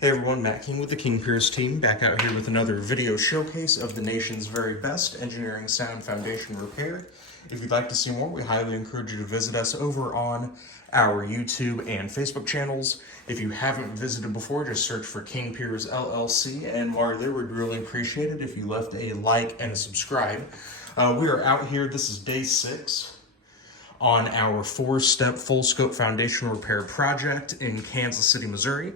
Hey everyone, Matt King with the King Pier team, back out here with another video showcase of the nation's very best engineering sound foundation repair. If you'd like to see more, we highly encourage you to visit us over on our YouTube and Facebook channels. If you haven't visited before, just search for King Piers LLC, and while there, we'd really appreciate it if you left a like and a subscribe. We are out here, this is day 6 on our 4-step full scope foundation repair project in Kansas City, Missouri.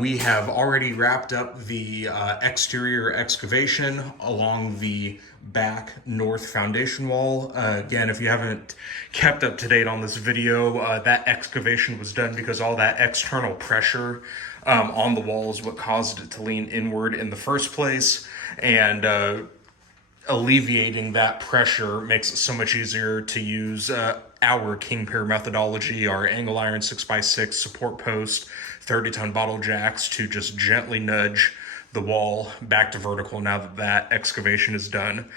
We have already wrapped up the exterior excavation along the back north foundation wall. Again, if you haven't kept up to date on this video, that excavation was done because all that external pressure on the wall is what caused it to lean inward in the first place. And alleviating that pressure makes it so much easier to use our King Pier methodology, our angle iron 6x6 support post, 30-ton bottle jacks to just gently nudge the wall back to vertical now that that excavation is done.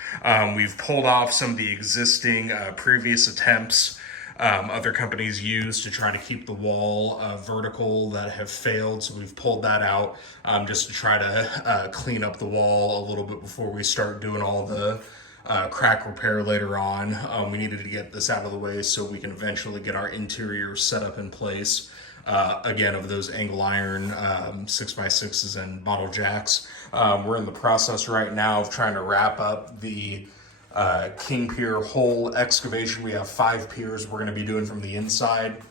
We've pulled off some of the existing previous attempts other companies use to try to keep the wall vertical that have failed. So we've pulled that out just to try to clean up the wall a little bit before we start doing all the crack repair later on. We needed to get this out of the way so we can eventually get our interior set up in place. Again, of those angle iron 6x6s and bottle jacks. We're in the process right now of trying to wrap up the King Pier whole excavation. We have 5 piers we're going to be doing from the inside.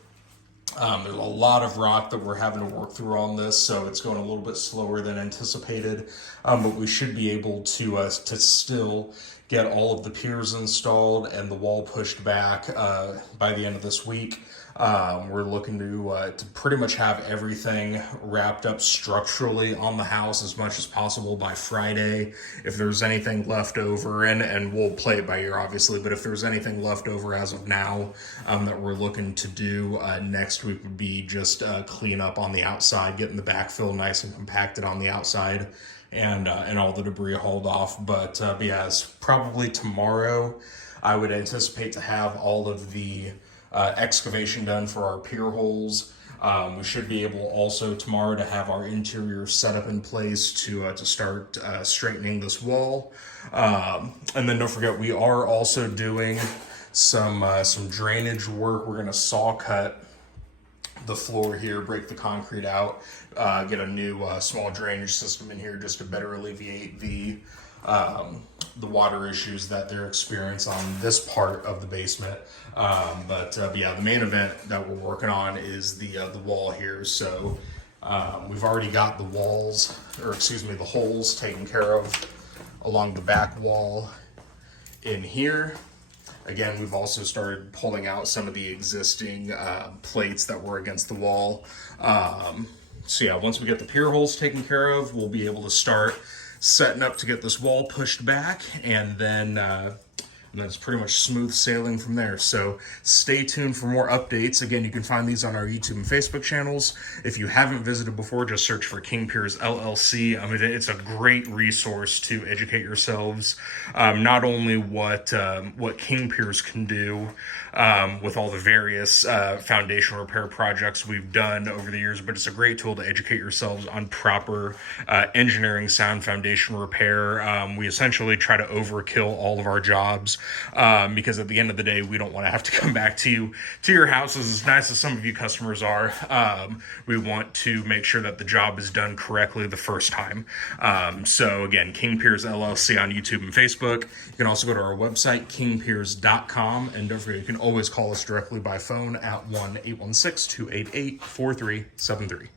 There's a lot of rock that we're having to work through on this, so it's going a little bit slower than anticipated. But we should be able to still get all of the piers installed and the wall pushed back by the end of this week. We're looking to pretty much have everything wrapped up structurally on the house as much as possible by Friday. If there's anything left over, and we'll play it by ear obviously, but if there's anything left over as of now that we're looking to do next week would be just clean up on the outside, getting the backfill nice and compacted on the outside, and all the debris hauled off. But yeah, probably tomorrow I would anticipate to have all of the excavation done for our pier holes. We should be able also tomorrow to have our interior set up in place to start straightening this wall. And then don't forget, we are also doing some drainage work. We're going to saw cut the floor here, break the concrete out, get a new small drainage system in here just to better alleviate the water issues that they're experiencing on this part of the basement. But yeah, the main event that we're working on is the wall here. So we've already got the walls, or excuse me, the holes taken care of along the back wall in here. Again, we've also started pulling out some of the existing plates that were against the wall. So yeah, once we get the pier holes taken care of, we'll be able to start setting up to get this wall pushed back, and then it's pretty much smooth sailing from there. So stay tuned for more updates. Again, you can find these on our YouTube and Facebook channels. If you haven't visited before, just search for King Piers LLC. I mean, it's a great resource to educate yourselves, not only what King Piers can do with all the various foundation repair projects we've done over the years, but it's a great tool to educate yourselves on proper engineering sound foundation repair. We essentially try to overkill all of our jobs because at the end of the day, we don't want to have to come back to your houses, as nice as some of you customers are. We want to make sure that the job is done correctly the first time. So again, King Piers LLC on YouTube and Facebook. You can also go to our website, kingpiers.com, and don't forget, you can always call us directly by phone at 1-816-288-4373.